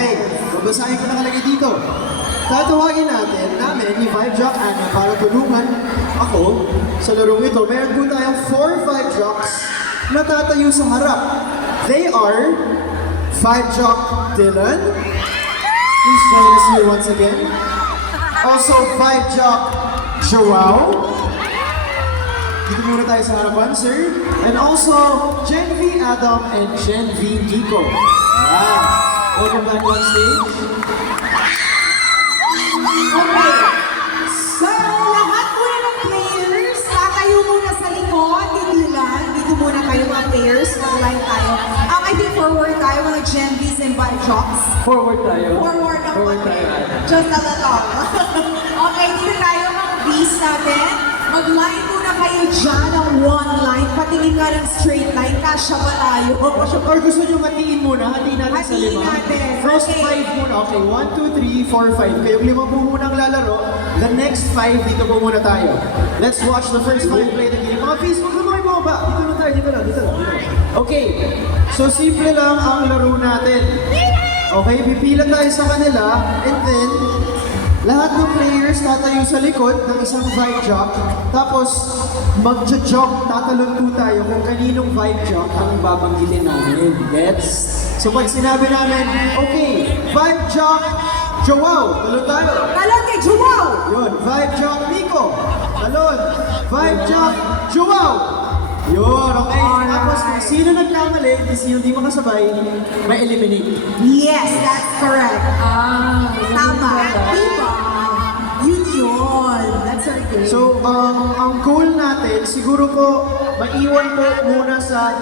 Okay, babasahin ko nakalagay dito. Tatawagin namin ni Vibe Jock Ana para tulungan ako sa larong ito. Meron po tayong 4 Vibe Jocks na tatayo sa harap. They are Vibe Jock Dylan. Please join us here once again. Also, Vibe Jock Joao. Dito muna tayo sa harapan, sir. And also, Gen V Adam and Gen V Nico. Wow. Welcome back on stage. Okay. So, lahat muna ng players, tatayo muna sa likod, titilan. Dito muna kayo mga players, mag-line tayo. I think forward tayo, mga Gen Vs and Vibe Jocks. Forward tayo. Forward ang Forward konti. tayo. Just a little. Okay, dito tayo mga Vs natin. Mag-line muna kayo dyan ng one line. Patingin nga ng straight line, kasya ba tayo? Or gusto nyo hatiin muna? Hatiin natin sa Hatiin lima? natin. First Okay. 5 muna. Okay, 1, 2, 3, 4, 5. Kayong 5 po muna ang lalaro. The next 5, dito po muna tayo. Let's watch the first 5 play the game. Mga Facebook na kayo bumaba. Dito lang tayo, dito lang. Okay, so simple lang ang laro natin. Okay, pipila tayo sa kanila. And then, lahat ng players tatayo sa likod ng isang Vibe Jock. Tapos, magja-jog, tatalon po tayo kung kaninong Vibe Jock ang babanggitin namin. Gets? So pag sinabi namin, okay, Vibe Jock Joao, talon tayo. Talon kay Joao! Yun, Vibe Jock Nico, talon. Vibe Jock Joao. Yun, okay. Tapos kung sino nagkamali, sino di makasabay, may eliminate. Yes, that's correct. Tama. Diba? Yun yun. That's our game. So, ang goal natin, siguro po, maiwan po muna sa